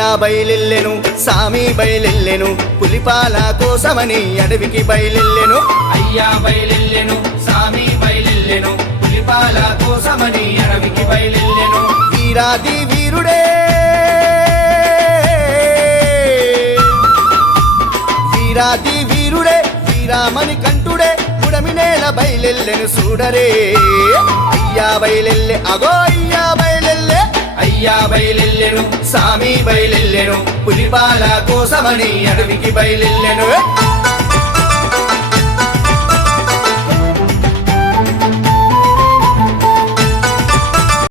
అయ్యా బయలెల్లెను సామి బయలెల్లెను పులిపాల కోసమని అడవికి బయలెల్లెను అయ్యా బయలెల్లెను సామి బయలెల్లెను పులిపాల కోసమని అడవికి బయలెల్లెను వీరాది వీరుడే వీరాది వీరుడే వీరామణి కంఠుడే పుడమి నేల బయలెల్లెను చూడరే అయ్యా బయలెల్లె అగో అయ్యా బయలెల్లె అయ్యా బయలెల్లెను సామి బయలెల్లెను పులిపాల కోసమని అడవికి బయలెల్లెను